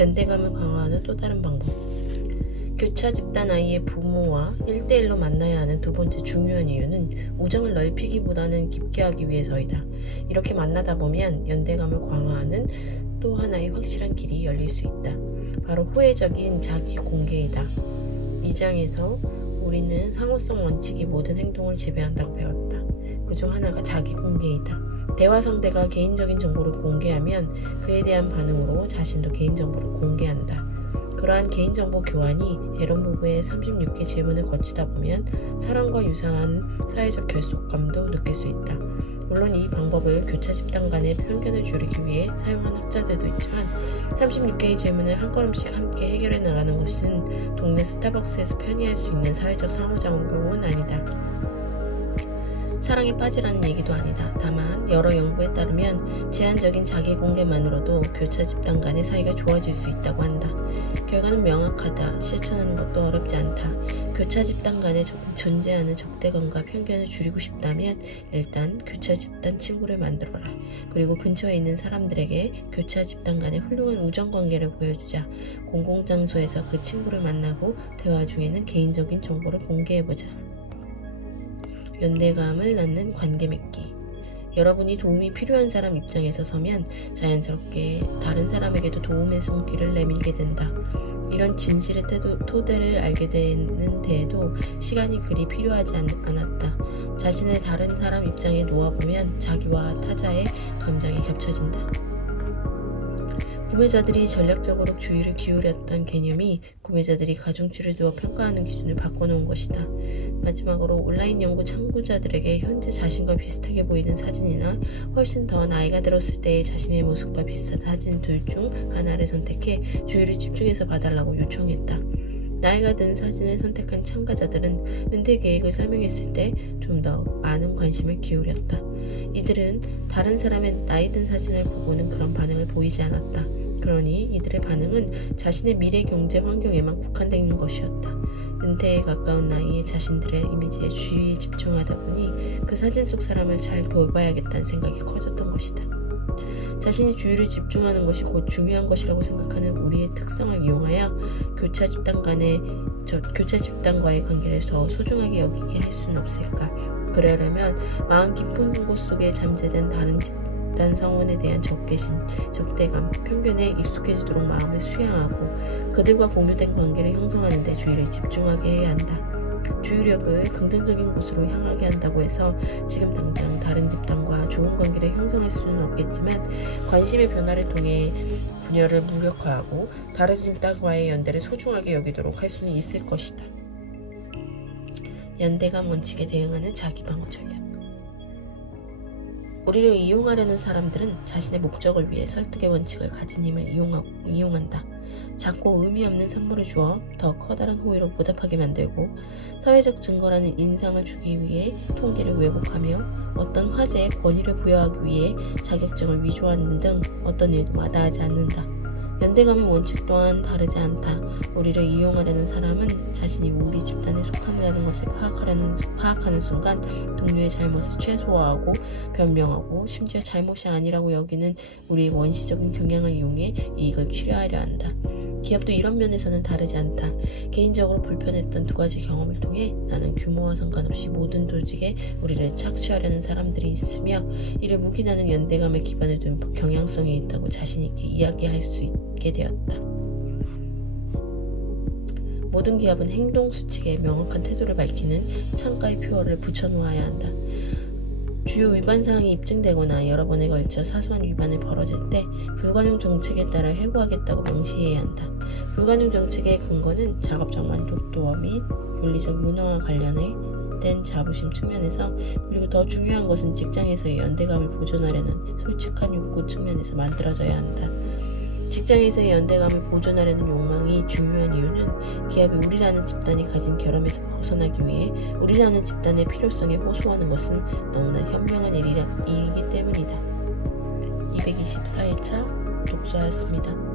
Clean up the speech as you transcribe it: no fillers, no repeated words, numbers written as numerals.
연대감을 강화하는 또 다른 방법. 교차 집단 아이의 부모와 1대1로 만나야 하는 두 번째 중요한 이유는 우정을 넓히기보다는 깊게 하기 위해서이다. 이렇게 만나다 보면 연대감을 강화하는 또 하나의 확실한 길이 열릴 수 있다. 바로 호혜적인 자기 공개이다. 이 장에서 우리는 상호성 원칙이 모든 행동을 지배한다고 배웠다. 그중 하나가 자기 공개이다. 대화 상대가 개인적인 정보를 공개하면 그에 대한 반응으로 자신도 개인정보를 공개한다. 그러한 개인정보 교환이 에런 부부의 36개 질문을 거치다 보면 사랑과 유사한 사회적 결속감도 느낄 수 있다. 물론 이 방법을 교차 집단 간의 편견을 줄이기 위해 사용한 학자들도 있지만 36개의 질문을 한 걸음씩 함께 해결해 나가는 것은 동네 스타벅스에서 편히 할 수 있는 사회적 상호작용은 아니다. 사랑에 빠지라는 얘기도 아니다. 다만 여러 연구에 따르면 제한적인 자기 공개만으로도 교차 집단 간의 사이가 좋아질 수 있다고 한다. 결과는 명확하다. 실천하는 것도 어렵지 않다. 교차 집단 간에 존재하는 적대감과 편견을 줄이고 싶다면 일단 교차 집단 친구를 만들어라. 그리고 근처에 있는 사람들에게 교차 집단 간의 훌륭한 우정관계를 보여주자. 공공장소에서 그 친구를 만나고 대화 중에는 개인적인 정보를 공개해보자. 연대감을 낳는 관계 맺기. 여러분이 도움이 필요한 사람 입장에서 서면 자연스럽게 다른 사람에게도 도움의 손길을 내밀게 된다. 이런 진실의 토대를 알게 되는 데에도 시간이 그리 필요하지 않았다. 자신을 다른 사람 입장에 놓아보면 자기와 타자의 감정이 겹쳐진다. 구매자들이 전략적으로 주의를 기울였던 개념이 구매자들이 가중치를 두어 평가하는 기준을 바꿔놓은 것이다. 마지막으로 온라인 연구 참고자들에게 현재 자신과 비슷하게 보이는 사진이나 훨씬 더 나이가 들었을 때의 자신의 모습과 비슷한 사진 둘 중 하나를 선택해 주의를 집중해서 봐달라고 요청했다. 나이가 든 사진을 선택한 참가자들은 은퇴 계획을 설명했을 때 좀 더 많은 관심을 기울였다. 이들은 다른 사람의 나이 든 사진을 보고는 그런 반응을 보이지 않았다. 그러니 이들의 반응은 자신의 미래 경제 환경에만 국한되어 있는 것이었다. 은퇴에 가까운 나이에 자신들의 이미지에 주의에 집중하다 보니 그 사진 속 사람을 잘 돌봐야겠다는 생각이 커졌던 것이다. 자신이 주의를 집중하는 것이 곧 중요한 것이라고 생각하는 우리의 특성을 이용하여 교차 집단과의 관계를 더 소중하게 여기게 할 수는 없을까? 그러려면 마음 깊은 곳 속에 잠재된 다른 집단 성원에 대한 적개심, 적대감, 편견에 익숙해지도록 마음을 수양하고 그들과 공유된 관계를 형성하는 데 주의를 집중하게 해야 한다. 주의력을 긍정적인 곳으로 향하게 한다고 해서 지금 당장 다른 집단과 좋은 관계를 형성할 수는 없겠지만 관심의 변화를 통해 분열을 무력화하고 다른 집단과의 연대를 소중하게 여기도록 할 수는 있을 것이다. 연대감 원칙에 대응하는 자기방어 전략. 우리를 이용하려는 사람들은 자신의 목적을 위해 설득의 원칙을 가진 힘을 이용한다. 작고 의미 없는 선물을 주어 더 커다란 호의로 보답하게 만들고 사회적 증거라는 인상을 주기 위해 통계를 왜곡하며 어떤 화제에 권위를 부여하기 위해 자격증을 위조하는 등 어떤 일도 마다하지 않는다. 연대감의 원칙 또한 다르지 않다. 우리를 이용하려는 사람은 자신이 우리 집단에 속한다는 것을 파악하는 순간 동료의 잘못을 최소화하고 변명하고 심지어 잘못이 아니라고 여기는 우리의 원시적인 경향을 이용해 이익을 취하려 한다. 기업도 이런 면에서는 다르지 않다. 개인적으로 불편했던 두 가지 경험을 통해 나는 규모와 상관없이 모든 조직에 우리를 착취하려는 사람들이 있으며 이를 묵인하는 연대감의 기반을 둔 경향성이 있다고 자신있게 이야기할 수 있게 되었다. 모든 기업은 행동 수칙에 명확한 태도를 밝히는 창가의 표어를 붙여놓아야 한다. 주요 위반 사항이 입증되거나 여러 번에 걸쳐 사소한 위반을 벌어질 때 불관용 정책에 따라 해고하겠다고 명시해야 한다. 불관용 정책의 근거는 작업적 만족도와 및 윤리적 문화와 관련된 자부심 측면에서 그리고 더 중요한 것은 직장에서의 연대감을 보존하려는 솔직한 욕구 측면에서 만들어져야 한다. 직장에서의 연대감을 보존하려는 욕망이 중요한 이유는 기업이 우리라는 집단이 가진 결함에서 벗어나기 위해 우리라는 집단의 필요성에 호소하는 것은 너무나 현명한 일이기 때문이다. 224일차 독서였습니다.